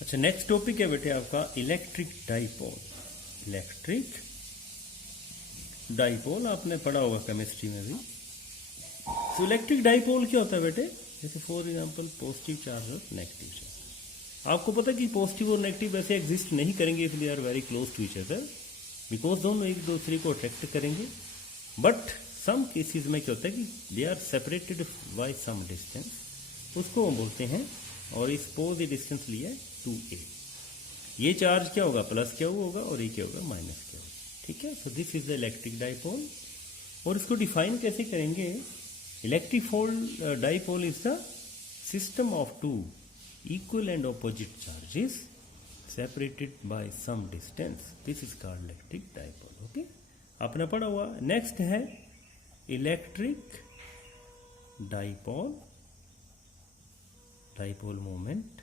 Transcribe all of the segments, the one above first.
अच्छा, next topic है बेटे आपका इलेक्ट्रिक डाइपोल। इलेक्ट्रिक डाइपोल आपने पढ़ा होगा केमिस्ट्री में भी। तो इलेक्ट्रिक डाइपोल क्या होता है बेटे? जैसे फॉर एग्जांपल पॉजिटिव चार्ज और नेगेटिव चार्ज। आपको पता है कि पॉजिटिव और नेगेटिव वैसे एग्जिस्ट नहीं करेंगे if they are very close to each other, because दोनों एक दूसरे को अट्रैक्ट करेंगे। बट सम केसेस में क्या होता है कि they are separated by some distance, उसको हम बोलते हैं। और इस पोज ये डिस्टेंस लिया है 2a। ये चार्ज क्या होगा? प्लस क्या होगा और ये क्या होगा? माइनस क्या होगा। ठीक है, so this is the electric dipole. और इसको डिफाइन कैसे करेंगे? Electric dipole is the system of two equal and opposite charges separated by some distance. This is called electric dipole. Okay, आपने पढ़ा हुआ। नेक्स्ट है इलेक्ट्रिक डाइपोल, डाइपोल मोमेंट।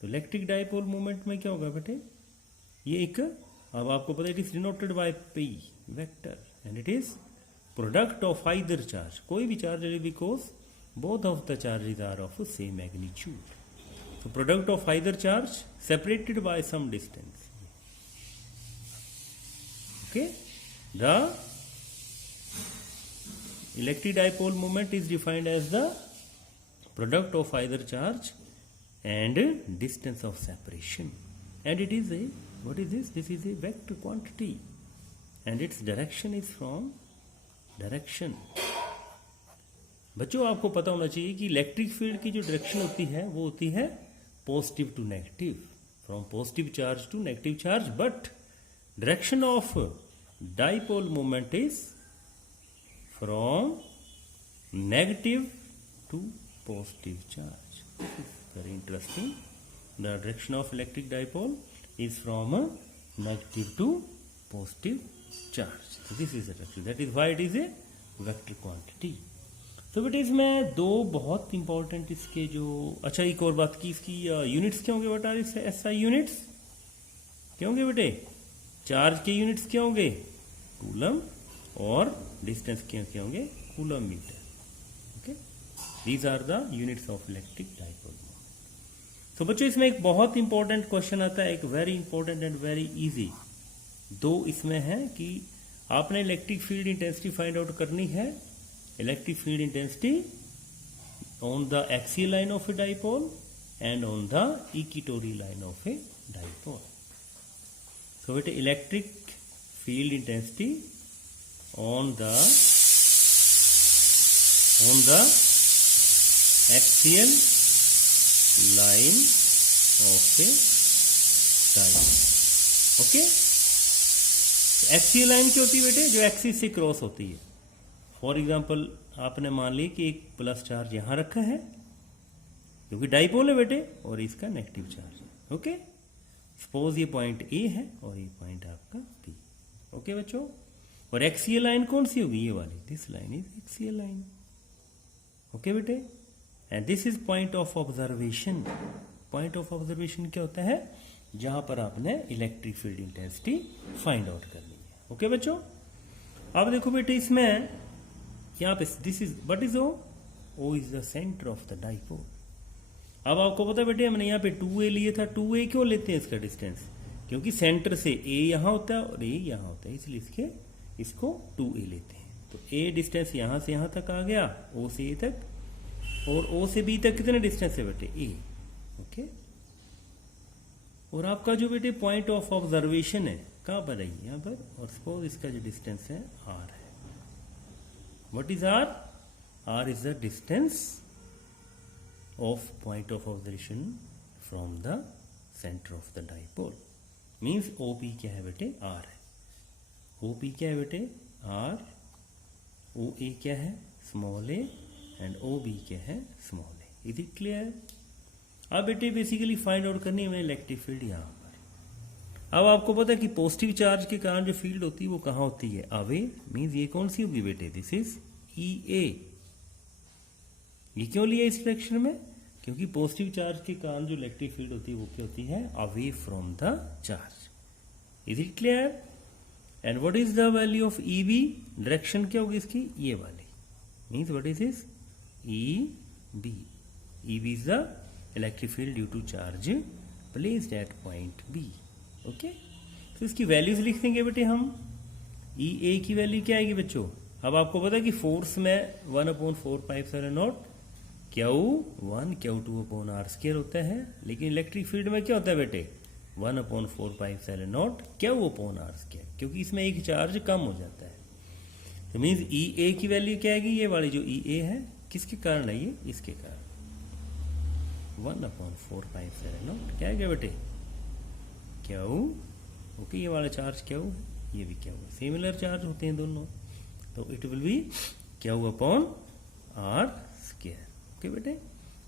तो electric dipole moment में क्या होगा बेटे? ये एक, अब आपको पता है it is denoted by P vector and it is product of either charge, कोई भी charge, because both of the charges are of the same magnitude. So product of either charge separated by some distance. Okay, the electric dipole moment is defined as the product of either charge and distance of separation, and it is a, what is this? This is a vector quantity and its direction is from direction. बच्चों आपको पता होना चाहिए कि electric field की जो direction होती है वो होती है positive to negative, from positive charge to negative charge, but direction of dipole moment is from negative to positive charge. Very interesting. The direction of electric dipole is from negative to positive charge. This is the direction, that is why it is a vector quantity. तो बेटे इसमें दो बहुत important इसके जो, अच्छा एक और बात की, इसकी यूनिट्स क्या होंगे बेटा? इससे एसआई यूनिट्स क्या होंगे बेटे? चार्ज के यूनिट्स क्या होंगे? कूलम, और डिस्टेंस क्या होंगे? Coulomb metre. Okay, these are the units of electric dipole. तो बच्चों इसमें एक बहुत इंपॉर्टेंट क्वेश्चन आता है, एक very important and very easy. दो इसमें है कि आपने electric field intensity find out करनी है। Electric field intensity on the axial line of a dipole and on the equatorial line of a dipole. So it electric field intensity on the axial line of a dipole. Okay, axial line क्या होती है बेटे? जो axis से cross होती है। For example आपने मान ली कि एक प्लस चार्ज यहां रखा है क्योंकि डाइपोल है बेटे, और इसका नेगेटिव चार्ज है। ओके, सपोज ये पॉइंट ए है और ये पॉइंट आपका बी। ओके बच्चों, और एक्सियल लाइन कौन सी होगी? ये वाली, this line is axial line. Okay बेटे, and this is point of observation. Point of observation क्या होता है? जहां पर आपने electric field intensity find out करनी है। ओके बच्चों, अब देखो बेटे इसमें यहाँ पे this is what is O is the centre of the dipole. अब आपको पता है बेटे हमने यहाँ पे 2a लिए था। 2a क्यों लेते हैं इसका डिस्टेंस? क्योंकि सेंटर से a यहाँ होता है और a यहाँ होता है, इसलिए इसको 2a लेते हैं। तो a डिस्टेंस यहाँ से यहाँ तक आ गया, o से a तक, और o से b तक कितने डिस्टेंस है बेटे? a। ओके, और आपका जो बेटे पॉइंट ऑफ ऑब्जर्वेशन है कहाँ पर है? यहाँ पर। और सपोज इसका जो डिस्टेंस है r है। What is R? R is the distance of point of observation from the center of the dipole. Means OP क्या है बेटे? R है। OP क्या है बेटे? R। OA क्या है? Small a। and OB क्या है? Small a। Is it clear? अब बेटे बेसिकली फाइंड आउट करनी है इलेक्ट्रिक फील्ड यहाँ पर। अब आपको पता है कि पॉजिटिव चार्ज के कारण जो फील्ड होती है वो कहाँ होती है? अवे। मीन्स ये कौन सी होगी बेटे? This is EA। ये क्यों लिया इस फ्रैक्शन में? क्योंकि पॉजिटिव चार्ज के कारण जो इलेक्ट्रिक फील्ड होती है वो क्या होती है? Away from the charge. Is it clear? And what is the value of EB? Direction क्या होगी इसकी? ये वाली। Means what is this? EB। EB is the electric field due to charge placed at point B. Okay, तो इसकी values लिख देंगे बेटे हम। ई ए की वैल्यू क्या आएगी बच्चों? अब आपको पता है कि फोर्स में 1/4πε0 Q1 Q2/r² होता है, लेकिन इलेक्ट्रिक फील्ड में क्या होता है बेटे? 1/4πε0 Q/r², क्योंकि इसमें एक चार्ज कम हो जाता है। तो मीन्स ई ए की वैल्यू क्या आएगी? ये वाली जो ई ए है किसके कारण है? ये इसके कारण 1/4πε0 क्या आएगा बेटे? Q। ओके, ये वाला चार्ज Q है, ये भी Q है, सिमिलर चार्ज होते हैं दोनों, तो it will B Q/r²। Okay बेटे,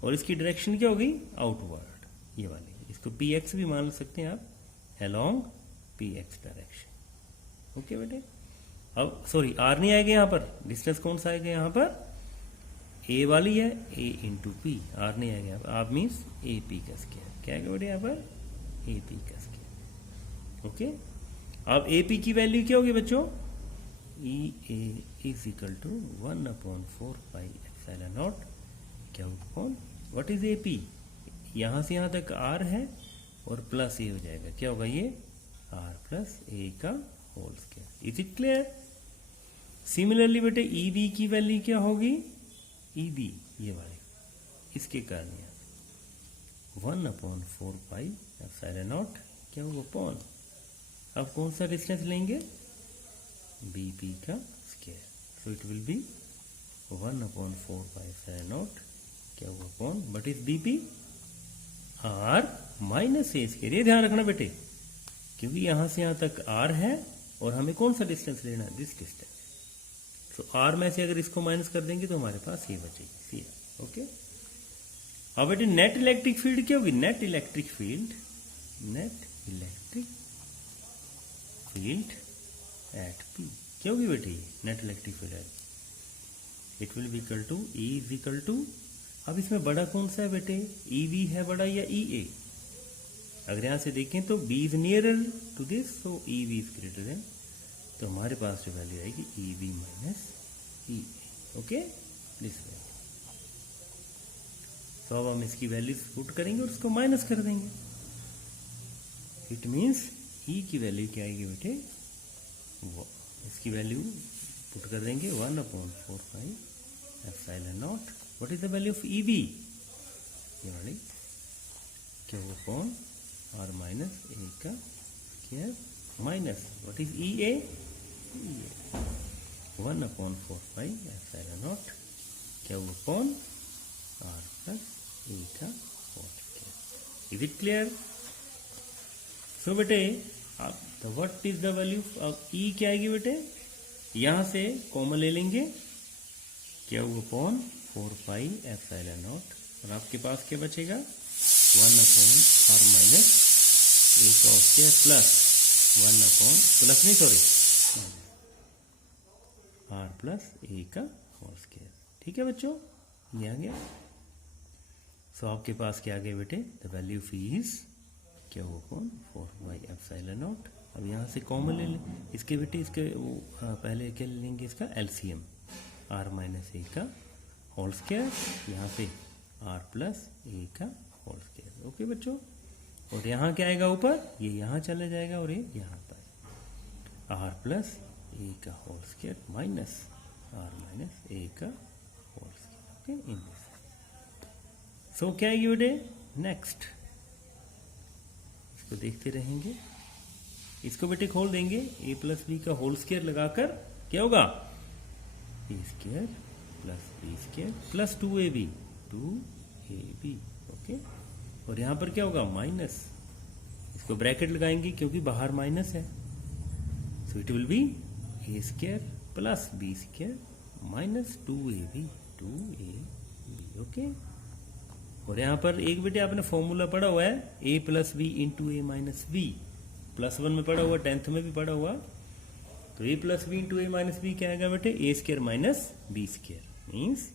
और इसकी डायरेक्शन क्या होगी? आउटवर्ड, ये वाली। इसको px भी मान सकते हैं आप, अलोंग px डायरेक्शन। ओके बेटे, अब सॉरी r नहीं आएगा यहाँ पर, डिस्टेंस कौन सा आएगा यहाँ पर? a वाली है, a इंटू पी, r नहीं आएगा यहाँ पर। r मीन्स ए पी का स्क्वायर। क्या आएगा बेटे यहाँ पर? ए पी का स्क्वायर। ओके, अब ए पी की वैल्यू क्या होगी बच्चों? E A is equal to 1/4πε0 Q/, what is A P? यहां से यहां तक r है और प्लस ए हो जाएगा, क्या होगा ये? r प्लस ए का whole square. Is it clear? Similarly बेटे ई बी की वैल्यू क्या होगी? ई बी ये वाली, इसके कारण 1/4πε0 Q/। अब कौन सा डिस्टेंस लेंगे? बी पी का square, so it will be 1/4πε0 Q/, but is B P? r minus A square. ये ध्यान रखना बेटे, क्योंकि यहां से यहां तक r है और हमें कौन सा डिस्टेंस लेना है? This distance. तो r में से अगर इसको माइनस कर देंगे तो हमारे पास ये बचेगी सी। ओके, अब बेटे नेट इलेक्ट्रिक फील्ड क्या होगी? Net electric field at P क्या होगी बेटे? Net electric field at, it will be equal to E is equal to, अब इसमें बड़ा कौन सा है बेटे? ई बी है बड़ा या ई ए? अगर यहां से देखें तो B is nearer to this, so E B is greater than, तो हमारे पास जो वैल्यू आएगी E B minus E A. Okay, this value. तो अब हम इसकी वैल्यू पुट करेंगे और उसको माइनस कर देंगे। इट मीन्स ई की वैल्यू क्या आएगी बेटे? इसकी वैल्यू पुट कर देंगे 1/4πε0। What is the value of E B? ये वाली Q/r माइनस ए का square minus what is E A? 1/4πε0 Q/r plus A का whole square. Is it clear? So बेटे what is the value of E क्या आएगी बेटे? यहां से कॉमन ले लेंगे Q/4πε0, और आपके पास क्या बचेगा? 1/r माइनस ए का square plus 1/r plus A का होल स्क्वायर। ठीक है बच्चों, ये आ गया। सो आपके पास क्या आ गया बेटे? The value of E is Q/4πε0। अब यहाँ से कॉमन ले लें इसके बेटे, इसके वो पहले क्या ले लेंगे? इसका एलसीएम, r माइनस ए का होल स्क्वायर, यहाँ पे r प्लस ए का होल स्क्वायर। ओके बच्चों, और यहाँ क्या आएगा ऊपर? ये यहाँ चले जाएगा और ये यहाँ पर r प्लस ए का whole square minus r minus A का whole square. Okay, in this. So क्या आएगी बेटे? नेक्स्ट इसको देखते रहेंगे, इसको बेटे खोल देंगे, a प्लस बी का होल स्क्वायर लगाकर क्या होगा? A square plus B square plus 2ab। Okay, और यहां पर क्या होगा? माइनस, इसको ब्रैकेट लगाएंगे क्योंकि बाहर माइनस है, so it will be A square plus B square minus 2ab। Okay, और यहां पर एक बेटे आपने फॉर्मूला पढ़ा हुआ है a plus B into A minus B, +1 में पढ़ा हुआ, 10th में भी पढ़ा हुआ। तो a plus B into A minus B क्या आएगा बेटे? A square minus B square, means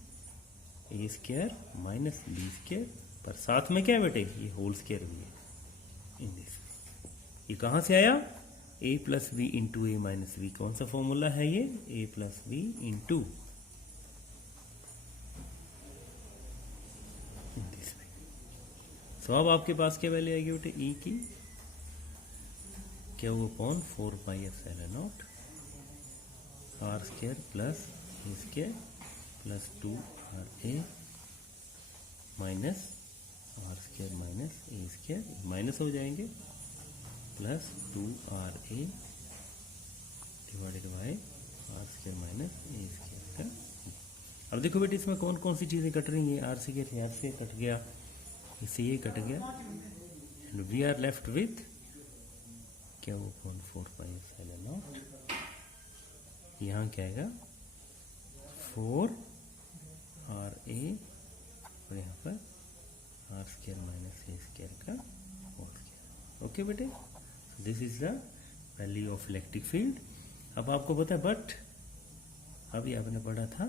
A square minus B square, पर साथ में क्या है बेटे? ये होल स्क्वायर भी है इन दिस। ये कहां से आया? a plus B into A minus B, कौन सा फॉर्मूला है ये? a plus B into so अब आपके पास क्या वैल्यू आएगी बेटे ई की क्या वो upon 4 pi epsilon not R square plus A square plus 2 R A minus R square minus A square minus हो जाएंगे plus 2 R A divided by R square minus A square का। अब देखो बेटे इसमें कौन कौन सी चीज़ें कट रही हैं, आर से क्या यहाँ से कट गया, इससे ये कट गया, and we are left with क्या वो 4 पाई एप्सिलॉन नॉट, यहाँ क्या आएगा 4 आर ए और यहाँ पर R square minus A square का होल स्क्वायर। ओके बेटे, this is the value of electric field. अब आपको पता है बट अभी आपने पढ़ा था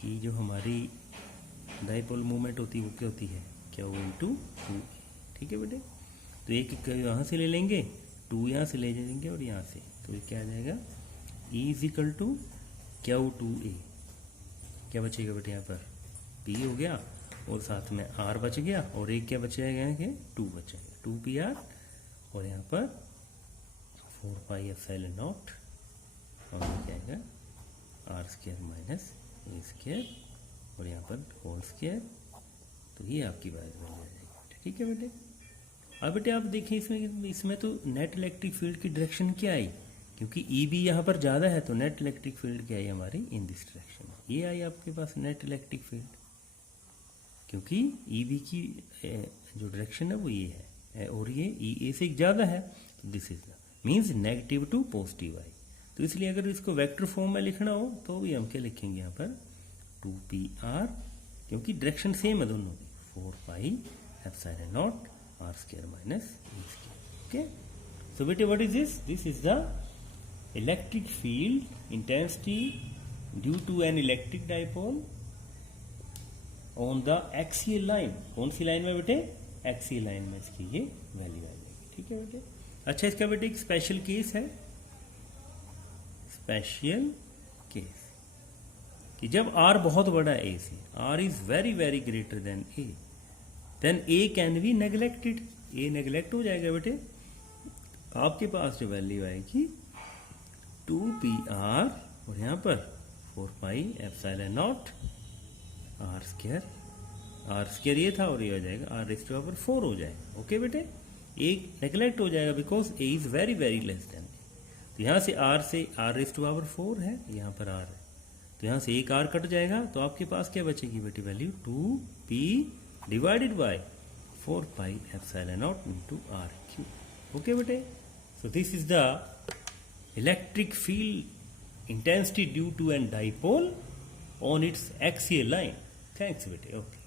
कि जो हमारी डाइपोल मूवमेंट होती है वो क्या होती है, क्या वो इंटू 2, ठीक है बेटे। तो एक यहाँ से ले लेंगे, 2 यहाँ से ले जाएंगे और यहाँ से, तो ये क्या आ जाएगा E इज इक्वल टू क्या वो 2A, क्या बचेगा बेटे यहाँ पर P हो गया और साथ में R बच गया और एक क्या बच जाएगा कि 2 बचेगा 2PR और यहाँ पर 4 पाई एप्सिलॉन नॉट और क्या आएगा R square minus A square और यहाँ पर होल स्क्वायर। तो ये आपकी वैल्यू आ जाएगी, ठीक है बेटे। अब बेटे आप देखिए इसमें तो नेट इलेक्ट्रिक फील्ड की डायरेक्शन क्या आई, क्योंकि ई बी यहाँ पर ज़्यादा है तो नेट इलेक्ट्रिक फील्ड क्या आई हमारी इन दिस डायरेक्शन, ये आई आपके पास नेट इलेक्ट्रिक फील्ड, क्योंकि ई बी की जो डायरेक्शन है वो ये है और ये ई ए से ज़्यादा है, तो this is means negative to positive I. तो इसलिए अगर इसको वेक्टर फॉर्म में लिखना हो तो भी हम क्या लिखेंगे यहाँ पर 2PR, क्योंकि डायरेक्शन सेम है दोनों की, 4 pi epsilon not R square minus A square. Okay, so बेटे what is this, this is the electric field intensity due to an electric dipole on the axial line. कौन सी line में बेटे, axial line में इसकी ये value आ जाएगी, ठीक है बेटे। अच्छा, इसका बेटे एक स्पेशल केस है, स्पेशल केस कि जब R बहुत बड़ा है A से, R is very very greater than A, then A can be neglected, A neglect हो जाएगा बेटे। आपके पास जो वैल्यू आएगी 2PR और यहाँ पर 4 pi epsilon not R square ये था और ये हो जाएगा R रेज़ टू पावर 4 हो जाएगा। ओके बेटे, एक नेग्लेक्ट हो जाएगा because A is very very less than. तो यहाँ से R रेज़ टू पावर 4 है, यहाँ पर R है, तो यहाँ से एक R कट जाएगा, तो आपके पास क्या बचेगी बेटी value 2P divided by 4 pi epsilon naught into R cube. Okay बेटे, so this is the electric field intensity due to an dipole on its axial line. Thanks बेटे। ओके।